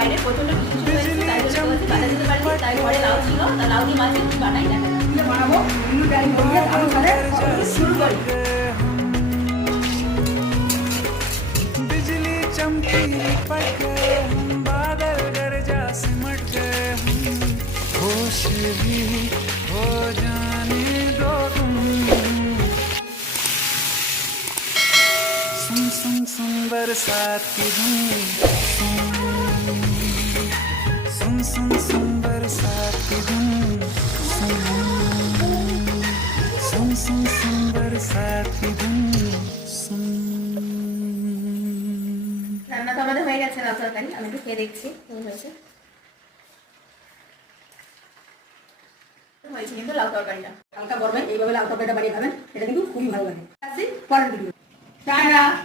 বাইরে প্রচন্ড বৃষ্টি শুরু হয়েছে, তাই জন্য বলছি বাজার যেতে পারিনি, তাই ঘরে লাউ ছিল, তা লাউ দিয়ে মাছ একটু বানাই দেখা যাচ্ছে বানাবো শুরু করি। बिजली चमकी पट गए हम, बादल गरजा सिमट गए हम, होश भी हो जाने दो तुम। सुन सुन सुन बरसात की धुन, सुन सुन सुन बरसात की धुन, सुन सुन सुन सुन बरसात की धुन, सुन। রান্না তো আমাদের হয়ে গেছে, লাউ তরকারি আমি একটু খেয়ে দেখছি কেমন হয়েছে। হয়েছে কিন্তু লাউ তরকারিটা হালকা গরমে এইভাবে লাউ তরকারিটা বানিয়ে খাবেন, এটা কিন্তু খুবই ভালো লাগে। আসছি পরের ভিডিও। টাটা।